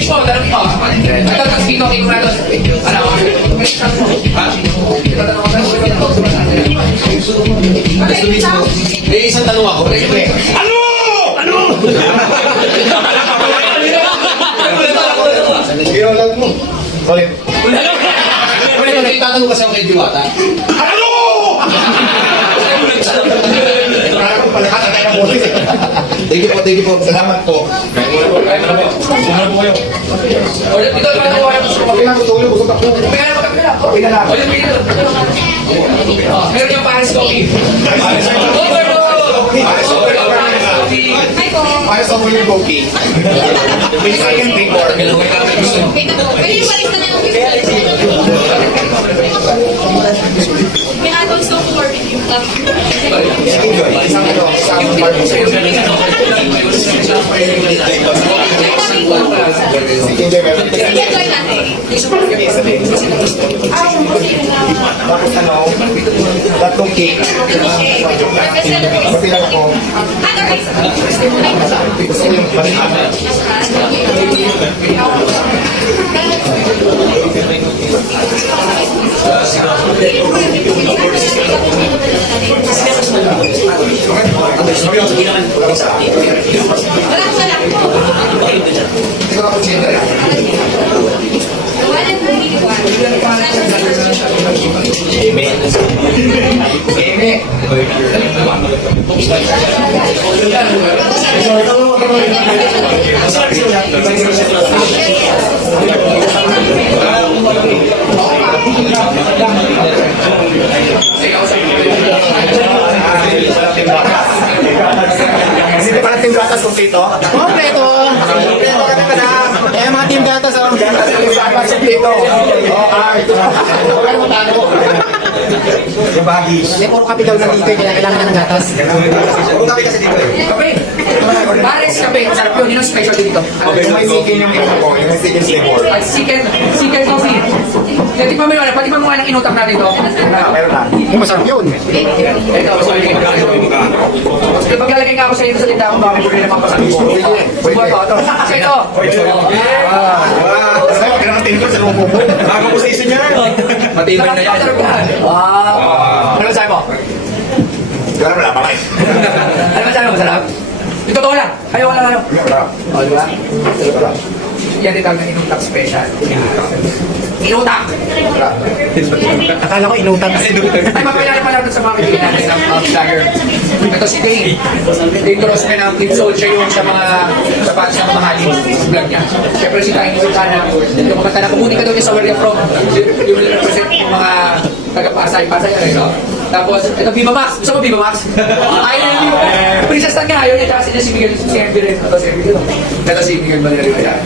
Switch mo, tanong mo. Nagtatas dito, kay Kurado. Ano? Ha? Gusto mismo. May isang tanong ako. Ano? Ano? Hero lang mo. Ulit. Ulit, tatanong kasi ako kay Diwata. Ano? Thank you po. Salamat po. Ulit, dito, meron yung Paris Coffee. Para sa mga booking. May second report. May adults no barbecue. Isang tapos tatlong cake. Pati lang ako. Gusto ko yung banana. Ito ako siya. Hindi pala team gatas kung dito? Kompleto! Kompleto kami pa na! Eh, mga team gatas oh! Gatas dito! Yung bagis. May puro kape daw nandito kaya kailangan ng gatas. Puro kape kasi dito eh. Kape. Pares kape. Sarap yun. Yun ang special dito. Okay, yung may chicken yung ito ko, yung may chicken flavor. Chicken coffee. Tikman mo yun. Patikman mo nga ng inutak natin ito. Meron na. Yung masarap yun. Ito, sorry. Paglalagay nga ako sa ito sa tinda ko, bakit pwede naman pasabi ko. Ito. Kasi ito. Sabi ko naman tinigil sa lumang bubo. Bago po station niya. Matibay na yan. Wow. Ano sabi mo? Wala wala pa kayo. Ano sabi mo? Masarap? Yung totoo lang. Ayaw lang ano. Wala. O, di ba? Yan din tawag ng inutak special. Inutak! Akala ko inutan kasi Ay, mapilala pala doon sa mga kaibigan natin ng vlogger. Ito si Dane. Dane Grossman ng Team Soul. Siya yung sa mga sapatos na mamahalin vlog niya. Siyempre si Tiny Sultana. Yung kumanta na kumunin ka doon niya sa Where You're From. Yung represent yung mga taga-Pasay. Pasay na rin, no? Tapos, ito Viva Max. Gusto mo Viva Max? Ayaw niya. Princess Tan nga. Ayaw niya. Kasi niya si Miguel. Si Envy rin. Ito si Envy rin. Ito si Miguel Valerio. Ayan.